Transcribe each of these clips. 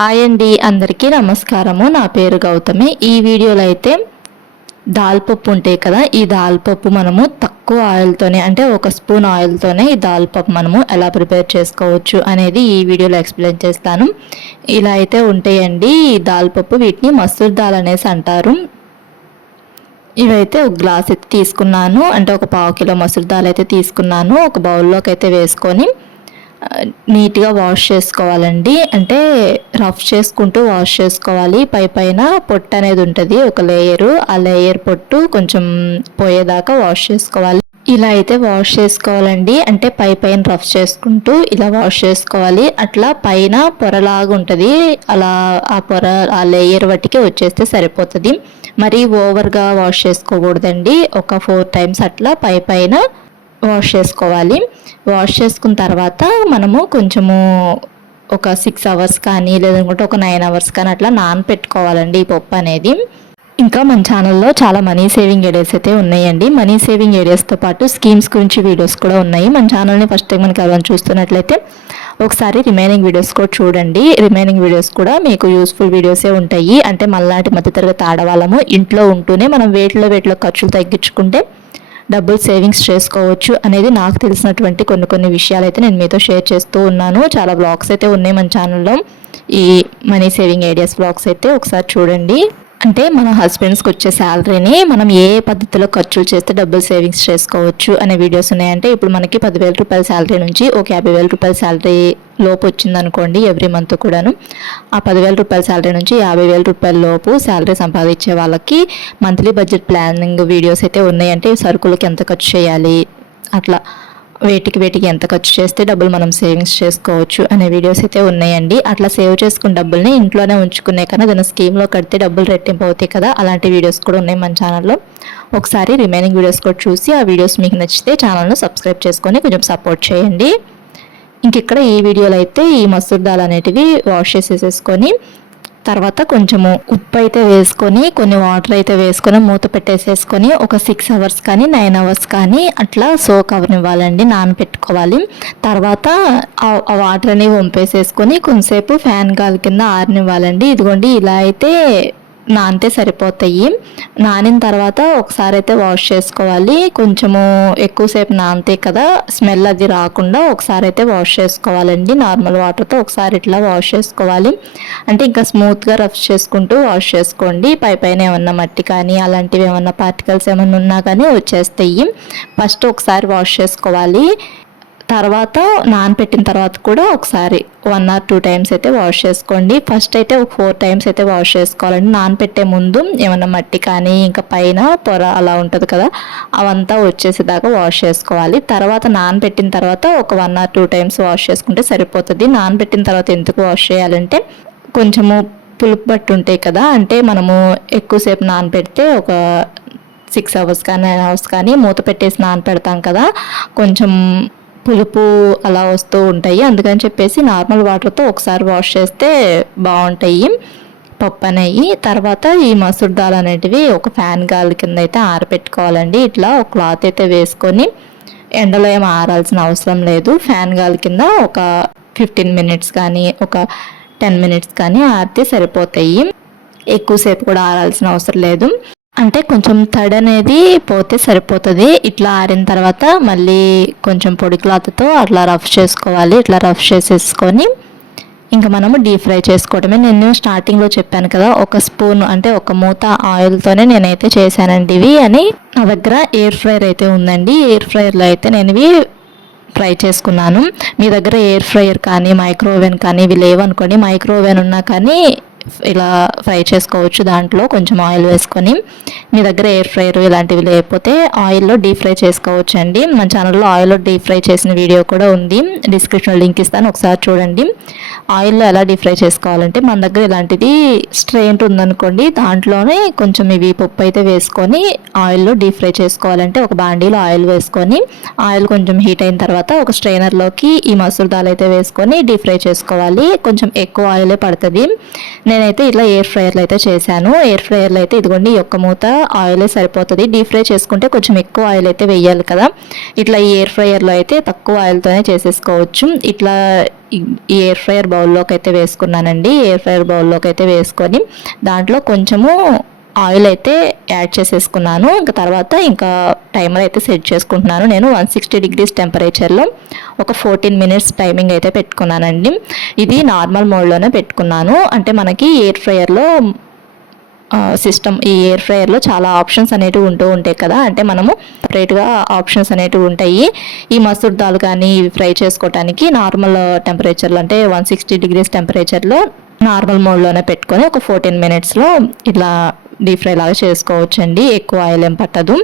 Hi అండి, అందరికీ నమస్కారము. నా పేరు గౌతమి. ఈ వీడియోలో అయితే దాల్ పప్పు ఉంటాయి కదా, ఈ దాల్ పప్పు మనము తక్కువ ఆయిల్తోనే అంటే ఒక స్పూన్ ఆయిల్తోనే ఈ దాల్ పప్పు మనము ఎలా ప్రిపేర్ చేసుకోవచ్చు అనేది ఈ వీడియోలో ఎక్స్ప్లెయిన్ చేస్తాను. ఇలా అయితే ఉంటాయండి ఈ దాల్ పప్పు. వీటిని మసూర్ దాల్ అనేసి అంటారు. ఇవైతే ఒక గ్లాస్ అయితే తీసుకున్నాను, అంటే ఒక పావు కిలో మసూర్ దాల్ అయితే తీసుకున్నాను. ఒక బౌల్లోకి అయితే వేసుకొని నీట్గా వాష్ చేసుకోవాలండి. అంటే రఫ్ చేసుకుంటూ వాష్ చేసుకోవాలి. పైన పొట్టు అనేది ఉంటుంది, ఒక లేయరు. ఆ లేయర్ పొట్టు కొంచెం పోయేదాకా వాష్ చేసుకోవాలి. ఇలా అయితే వాష్ చేసుకోవాలండి. అంటే పైన రఫ్ చేసుకుంటూ ఇలా వాష్ చేసుకోవాలి. అట్లా పైన పొరలాగా ఉంటుంది, అలా ఆ పొర ఆ లేయర్ బట్టికి వచ్చేస్తే సరిపోతుంది. మరి ఓవర్గా వాష్ చేసుకోకూడదండి. ఒక 4 టైమ్స్ అట్లా పైన వాష్ చేసుకోవాలి. వాష్ చేసుకున్న తర్వాత మనము కొంచెము ఒక 6 అవర్స్ కానీ లేదనుకుంటే ఒక 9 అవర్స్ కానీ అట్లా నానపెట్టుకోవాలండి ఈ పప్పు అనేది. ఇంకా మన ఛానల్లో చాలా మనీ సేవింగ్ ఐడియాస్ అయితే ఉన్నాయండి. మనీ సేవింగ్ ఐడియాస్తో పాటు స్కీమ్స్ గురించి వీడియోస్ కూడా ఉన్నాయి. మన ఛానల్ని ఫస్ట్ టైం మనకి ఎవరైనా చూస్తున్నట్లయితే ఒకసారి రిమైనింగ్ వీడియోస్ కూడా చూడండి. రిమైనింగ్ వీడియోస్ కూడా మీకు యూస్ఫుల్ వీడియోసే ఉంటాయి. అంటే మళ్ళాంటి మధ్యతరగతి ఆడవాళ్ళము ఇంట్లో ఉంటూనే మనం వేటిలో ఖర్చులు తగ్గించుకుంటే డబ్బులు సేవింగ్స్ చేసుకోవచ్చు అనేది నాకు తెలిసినటువంటి కొన్ని విషయాలు అయితే నేను మీతో షేర్ చేస్తూ ఉన్నాను. చాలా బ్లాగ్స్ అయితే ఉన్నాయి మన ఛానల్లో, ఈ మనీ సేవింగ్ ఐడియాస్ బ్లాగ్స్ అయితే ఒకసారి చూడండి. అంటే మన హస్బెండ్స్కి వచ్చే శాలరీని మనం ఏ పద్ధతిలో ఖర్చులు చేస్తే డబ్బులు సేవింగ్స్ చేసుకోవచ్చు అనే వీడియోస్ ఉన్నాయంటే, ఇప్పుడు మనకి 10,000 రూపాయల శాలరీ నుంచి ఒక 50,000 రూపాయల శాలరీ లోపు వచ్చిందనుకోండి ఎవ్రీ మంత్ కూడాను. ఆ 10,000 రూపాయల శాలరీ నుంచి 50,000 రూపాయల లోపు శాలరీ సంపాదించే వాళ్ళకి మంత్లీ బడ్జెట్ ప్లానింగ్ వీడియోస్ అయితే ఉన్నాయి. అంటే సరుకులకి ఎంత ఖర్చు చేయాలి, అట్లా వేటికి ఎంత ఖర్చు చేస్తే డబ్బులు మనం సేవింగ్స్ చేసుకోవచ్చు అనే వీడియోస్ అయితే ఉన్నాయండి. అట్లా సేవ్ చేసుకున్న డబ్బుల్ని ఇంట్లోనే ఉంచుకునే కన్నా దాని స్కీమ్లో కడితే డబ్బులు రెట్టింపు అవుతాయి కదా, అలాంటి వీడియోస్ కూడా ఉన్నాయి మన ఛానల్లో. ఒకసారి రిమైనింగ్ వీడియోస్ కూడా చూసి ఆ వీడియోస్ మీకు నచ్చితే ఛానల్ను సబ్స్క్రైబ్ చేసుకొని కొంచెం సపోర్ట్ చేయండి. ఇక్కడ ఈ వీడియోలో అయితే ఈ మసూర్ దాల్ అనేటివి వాష్ చేసేసుకొని తర్వాత కొంచెము ఉప్పు అయితే వేసుకొని కొన్ని వాటర్ అయితే వేసుకొని మూత పెట్టేసేసుకొని ఒక 6 అవర్స్ కానీ 9 అవర్స్ కానీ అట్లా సోక్ అవనివ్వాలండి, నానబెట్టుకోవాలి. తర్వాత ఆ వాటర్ అనేవి వంపేసేసుకొని కొంతసేపు ఫ్యాన్ గాలి కింద ఆరనివ్వాలండి. ఇదిగోండి ఇలా అయితే నానితే సరిపోతాయి. నానిన తర్వాత ఒకసారి అయితే వాష్ చేసుకోవాలి. కొంచెము ఎక్కువసేపు నానితే కదా స్మెల్ అది రాకుండా ఒకసారి అయితే వాష్ చేసుకోవాలండి. నార్మల్ వాటర్తో ఒకసారి ఇట్లా వాష్ చేసుకోవాలి. అంటే ఇంకా స్మూత్గా రఫ్ చేసుకుంటూ వాష్ చేసుకోండి. పైన ఏమన్నా మట్టి కానీ అలాంటివి ఏమన్నా పార్టికల్స్ ఏమన్నా ఉన్నా కానీ వచ్చేస్తాయి. ఫస్ట్ ఒకసారి వాష్ చేసుకోవాలి. తర్వాత నానపెట్టిన తర్వాత కూడా ఒకసారి 1 or 2 టైమ్స్ అయితే వాష్ చేసుకోండి. ఫస్ట్ అయితే ఒక 4 టైమ్స్ అయితే వాష్ చేసుకోవాలండి. నానపెట్టే ముందు ఏమన్నా మట్టి కానీ ఇంకా పైన పొర అలా ఉంటుంది కదా, అవంతా వచ్చేసేదాకా వాష్ చేసుకోవాలి. తర్వాత నానపెట్టిన తర్వాత ఒక 1 or 2 టైమ్స్ వాష్ చేసుకుంటే సరిపోతుంది. నానపెట్టిన తర్వాత ఎందుకు వాష్ చేయాలంటే కొంచెము పులుపు బట్టి ఉంటాయి కదా, అంటే మనము ఎక్కువసేపు నానపెడితే ఒక 6 అవర్స్ కానీ 9 అవర్స్ కానీ మూత పెట్టేసి నానపెడతాం కదా, కొంచెం పులుపు అలా వస్తూ ఉంటాయి. అందుకని చెప్పేసి నార్మల్ వాటర్తో ఒకసారి వాష్ చేస్తే బాగుంటాయి పప్పు అనేవి. తర్వాత ఈ మసూర్ దాల్ అనేటివి ఒక ఫ్యాన్ గాలి కింద అయితే ఆరబెట్టుకోవాలండి. ఇట్లా ఒక క్లాత్ అయితే వేసుకొని ఎండలో ఏం ఆరాల్సిన అవసరం లేదు. ఫ్యాన్ గాలి కింద ఒక 15 మినిట్స్ కానీ ఒక 10 మినిట్స్ కానీ ఆరితే సరిపోతాయి. ఎక్కువసేపు కూడా ఆరాల్సిన అవసరం లేదు. అంటే కొంచెం తడి అనేది పోతే సరిపోతుంది. ఇట్లా ఆరిన తర్వాత మళ్ళీ కొంచెం పొడి క్లాత్తో అట్లా రఫ్ చేసుకోవాలి. ఇట్లా రఫ్ చేసేసుకొని ఇంకా మనము డీప్ ఫ్రై చేసుకోవడమే. నేను స్టార్టింగ్లో చెప్పాను కదా, ఒక స్పూన్ అంటే ఒక మూత ఆయిల్తోనే నేనైతే చేశానండి ఇవి అని. నా దగ్గర ఎయిర్ ఫ్రైయర్ అయితే ఉందండి. ఎయిర్ ఫ్రైయర్లో అయితే నేను ఇవి ఫ్రై చేసుకున్నాను. మీ దగ్గర ఎయిర్ ఫ్రైయర్ కానీ మైక్రోవేవ్ కానీ ఇవి లేవనుకోండి, మైక్రోవేవ్ ఉన్నా కానీ ఇలా ఫ్రై చేసుకోవచ్చు. దాంట్లో కొంచెం ఆయిల్ వేసుకొని, మీ దగ్గర ఎయిర్ ఫ్రైయర్ ఇలాంటివి లేకపోతే ఆయిల్లో డీప్ ఫ్రై చేసుకోవచ్చు అండి. మన ఛానల్లో ఆయిల్లో డీప్ ఫ్రై చేసిన వీడియో కూడా ఉంది, డిస్క్రిప్షన్లో లింక్ ఇస్తాను, ఒకసారి చూడండి. ఆయిల్లో ఎలా డీప్ ఫ్రై చేసుకోవాలంటే మన దగ్గర ఇలాంటిది స్ట్రెయిన్ ఉందనుకోండి, దాంట్లోనే కొంచెం ఇవి పప్పు అయితే వేసుకొని ఆయిల్లో డీప్ ఫ్రై చేసుకోవాలంటే ఒక బాండీలో ఆయిల్ వేసుకొని ఆయిల్ కొంచెం హీట్ అయిన తర్వాత ఒక స్ట్రైనర్లోకి ఈ మసూర్ దాల్ అయితే వేసుకొని డీప్ ఫ్రై చేసుకోవాలి. కొంచెం ఎక్కువ ఆయిలే పడుతుంది. నేనైతే ఇలా ఎయిర్ ఫ్రైయర్లో అయితే చేశాను. ఎయిర్ ఫ్రైయర్లో అయితే ఇదిగోండి ఈ ఒక్క మూత ఆయిలే సరిపోతుంది. డీప్ ఫ్రై చేసుకుంటే కొంచెం ఎక్కువ ఆయిల్ అయితే వేయాలి కదా. ఇట్లా ఈ ఎయిర్ ఫ్రైయర్లో అయితే తక్కువ ఆయిల్తోనే చేసేసుకోవచ్చు. ఇట్లా ఈ ఎయిర్ ఫ్రైయర్ బౌల్లోకి అయితే వేసుకున్నానండి. ఎయిర్ ఫ్రైయర్ బౌల్లోకి అయితే వేసుకొని దాంట్లో కొంచెము ఆయిల్ అయితే యాడ్ చేసేసుకున్నాను. ఇంకా తర్వాత ఇంకా టైమర్ అయితే సెట్ చేసుకుంటున్నాను. నేను 160 degrees టెంపరేచర్లో ఒక 14 minutes టైమింగ్ అయితే పెట్టుకున్నానండి. ఇది నార్మల్ మోడ్లోనే పెట్టుకున్నాను. అంటే మనకి ఎయిర్ ఫ్రైయర్లో ఈ ఎయిర్ ఫ్రైయర్లో చాలా ఆప్షన్స్ అనేటివి ఉంటాయి కదా. అంటే మనము సపరేట్గా ఆప్షన్స్ అనేటివి ఉంటాయి. ఈ మసూర్ దాల్ కానీ ఇవి ఫ్రై చేసుకోవడానికి నార్మల్ టెంపరేచర్లో అంటే 160 degrees టెంపరేచర్లో నార్మల్ మోడ్లోనే పెట్టుకొని ఒక 14 minutesలో ఇలా డీప్ ఫ్రై లాగా చేసుకోవచ్చండి. ఎక్కువ ఆయిల్ ఏం పట్టదు.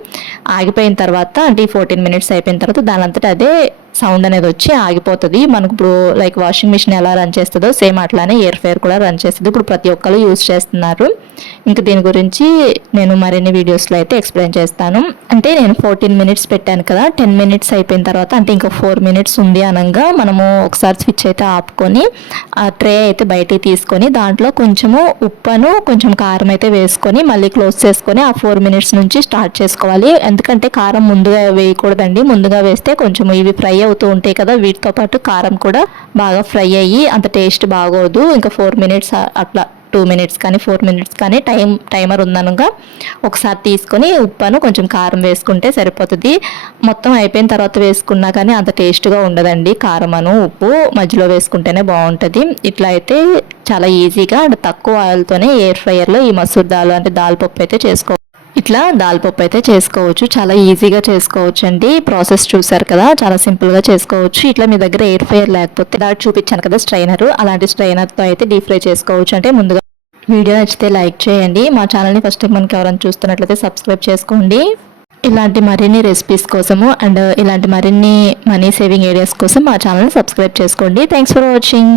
ఆగిపోయిన తర్వాత అంటే 14 minutes అయిపోయిన తర్వాత దాని అంతటా అదే సౌండ్ అనేది వచ్చి ఆగిపోతుంది. మనకు ఇప్పుడు లైక్ వాషింగ్ మిషన్ ఎలా రన్ చేస్తుందో సేమ్ అట్లానే ఎయిర్ ఫ్రైయర్ కూడా రన్ చేస్తుంది. ఇప్పుడు ప్రతి ఒక్కరు యూజ్ చేస్తున్నారు. ఇంకా దీని గురించి నేను మరిన్ని వీడియోస్లో అయితే ఎక్స్ప్లెయిన్ చేస్తాను. అంటే నేను 14 minutes పెట్టాను కదా. 10 minutes అయిపోయిన తర్వాత అంటే ఇంకా 4 minutes ఉంది అనగా మనము ఒకసారి స్విచ్ అయితే ఆపుకొని ఆ ట్రే అయితే బయటికి తీసుకొని దాంట్లో కొంచెము ఉప్పును కొంచెం కారం అయితే వేసుకొని మళ్ళీ క్లోజ్ చేసుకొని ఆ 4 minutes నుంచి స్టార్ట్ చేసుకోవాలి. ఎందుకంటే కారం ముందుగా వేయకూడదండి. ముందుగా వేస్తే కొంచెం ఇవి ఫ్రై అవుతూ ఉంటాయి కదా, వీటితో పాటు కారం కూడా బాగా ఫ్రై అయ్యి అంత టేస్ట్ బాగోదు. ఇంకా 4 minutes అట్లా 2 minutes కానీ 4 minutes కానీ టైమర్ ఉందనగా ఒకసారి తీసుకొని ఉప్పును కొంచెం కారం వేసుకుంటే సరిపోతుంది. మొత్తం అయిపోయిన తర్వాత వేసుకున్నా కానీ అంత టేస్ట్గా ఉండదండి. కారమను ఉప్పు మధ్యలో వేసుకుంటేనే బాగుంటుంది. ఇట్లా అయితే చాలా ఈజీగా అంటే తక్కువ ఆయిల్తోనే ఎయిర్ ఫ్రైయర్లో ఈ మసూర్ దాల్ అంటే దాల్ పప్పు అయితే చేసుకోవచ్చు. ఇట్లా దాల్ పప్పు అయితే చేసుకోవచ్చు. చాలా ఈజీగా చేసుకోవచ్చు అండి. ప్రాసెస్ చూసారు కదా, చాలా సింపుల్గా చేసుకోవచ్చు. ఇట్లా మీ దగ్గర ఎయిర్ ఫ్రైయర్ లేకపోతే దాటి చూపించాను కదా స్ట్రైనర్, అలాంటి స్ట్రైనర్తో అయితే డీప్ ఫ్రై చేసుకోవచ్చు. అంటే ముందుగా వీడియో నచ్చితే లైక్ చేయండి. మా ఛానల్ని ఫస్ట్ టైం మనకి ఎవరైనా చూస్తున్నట్లయితే సబ్స్క్రైబ్ చేసుకోండి. ఇలాంటి మరిన్ని రెసిపీస్ కోసము అండ్ ఇలాంటి మరిన్ని మనీ సేవింగ్ ఏరియాస్ కోసం మా ఛానల్ని సబ్స్క్రైబ్ చేసుకోండి. Thanks for watching.